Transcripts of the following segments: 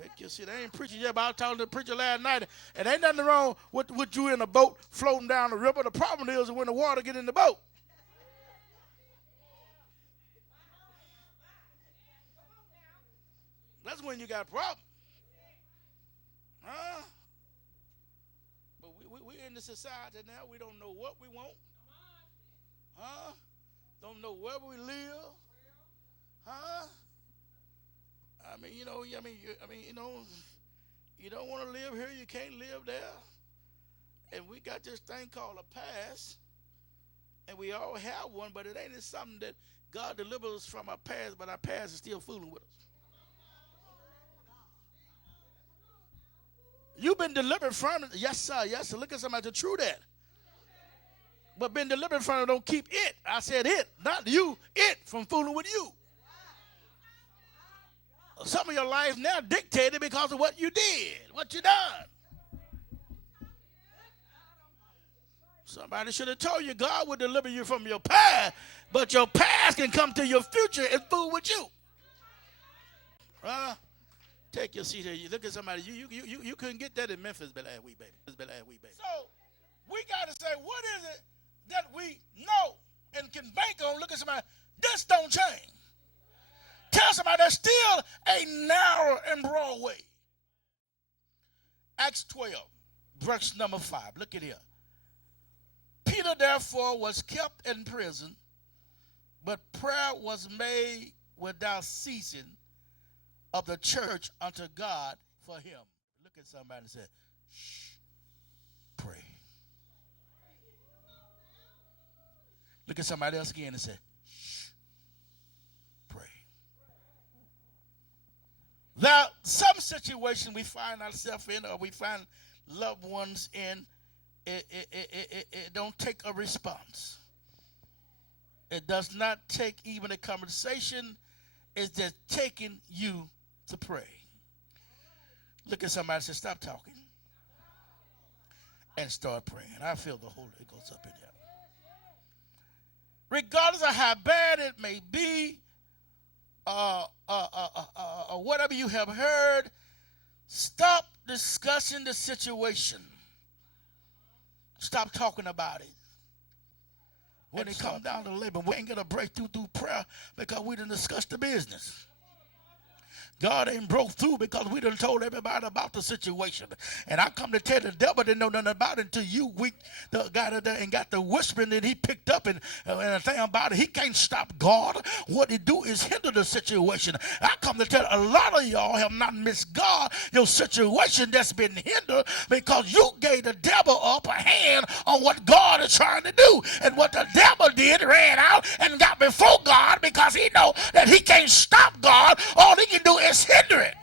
Take your seat. I ain't preaching yet, but I was talking to the preacher last night, and ain't nothing wrong with you in a boat floating down the river. The problem is when the water get in the boat. That's when you got a problem. Huh? But we in the society now. We don't know what we want. Huh? Don't know where we live. Huh? I mean, you don't want to live here. You can't live there. And we got this thing called a past, and we all have one, but it ain't something that God delivers us from our past, but our past is still fooling with us. You've been delivered from it. Yes, sir. Yes, sir. Look at somebody to true that. But been delivered from it, don't keep it. I said it, not you. It from fooling with you. Some of your life now dictated because of what you did, what you done. Somebody should have told you God would deliver you from your past, but your past can come to your future and fool with you. Take your seat here. You look at somebody. You couldn't get that in Memphis, but last week, baby. So we got to say, what is it that we know and can bank on? Look at somebody. This don't change. Tell somebody there's still a narrow and broad way. Acts 12, verse number 5. Look at here. Peter therefore was kept in prison, but prayer was made without ceasing of the church unto God for him. Look at somebody and say, shh, pray. Look at somebody else again and say, shh, pray. Now, some situation we find ourselves in, or we find loved ones in, it don't take a response. It does not take even a conversation. It's just taking you to pray. Look at somebody and say, stop talking and start praying. I feel the Holy Ghost up in here. Regardless of how bad it may be, or whatever you have heard, stop discussing the situation. Stop talking about it. When it comes down to labor, we ain't going to break through prayer because we done discussed the business. God ain't broke through because we done told everybody about the situation. And I come to tell you, the devil didn't know nothing about it until you weak the guy there and got the whispering that he picked up and the thing about it. He can't stop God. What he do is hinder the situation. I come to tell you, a lot of y'all have not missed God. Your situation that's been hindered because you gave the devil upper hand on what God is trying to do. And what the devil did, ran out and got before God because he know that he can't stop God. All he can do is hinder it.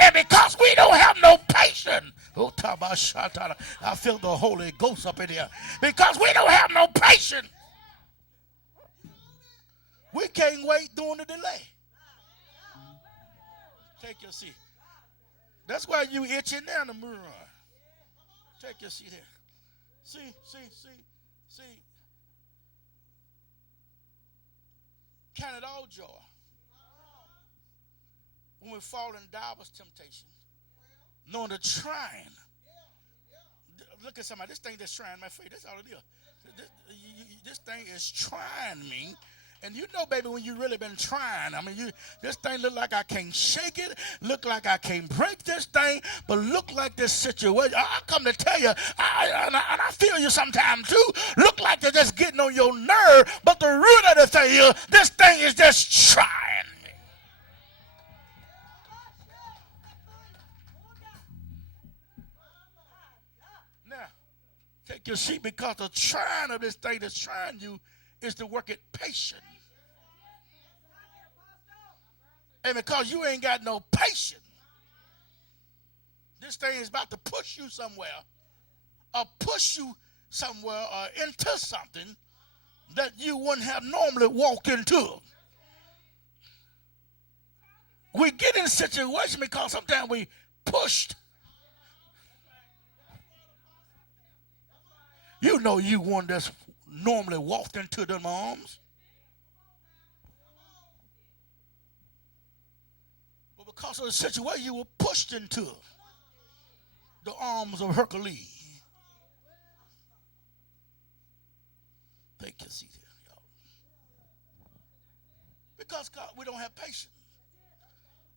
And because we don't have no patience, I feel the Holy Ghost up in here. Because we don't have no patience, we can't wait during the delay. Take your seat. That's why you itching now to move on. Take your seat here. See. Count it all joy when we fall in divers temptation, knowing the trying. Look at somebody. This thing that's trying my faith. That's all it is. This thing is trying me. And you know, baby, when you really been trying, I mean, this thing look like I can't shake it, look like I can't break this thing, but look like this situation. I come to tell you, and I feel you sometimes too, look like they're just getting on your nerve, but the root of the thing is, this thing is just trying me. Now, take your seat because the trying of this thing that's trying you is to work it patient. And because you ain't got no patience, this thing is about to push you somewhere or into something that you wouldn't have normally walked into. We get in a situation because sometimes we pushed. You know you one that's normally walked into them arms. But because because of the situation you were pushed into the arms of Hercules. Take your seat here, y'all. Because God, we don't have patience.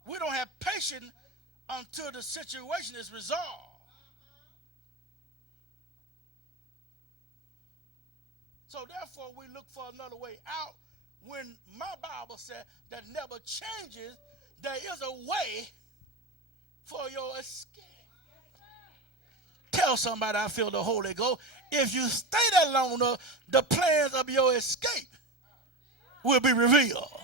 We don't have patience until the situation is resolved. So therefore, we look for another way out when my Bible said that never changes. There is a way for your escape. Tell somebody, I feel the Holy Ghost. If you stay that long enough, the plans of your escape will be revealed.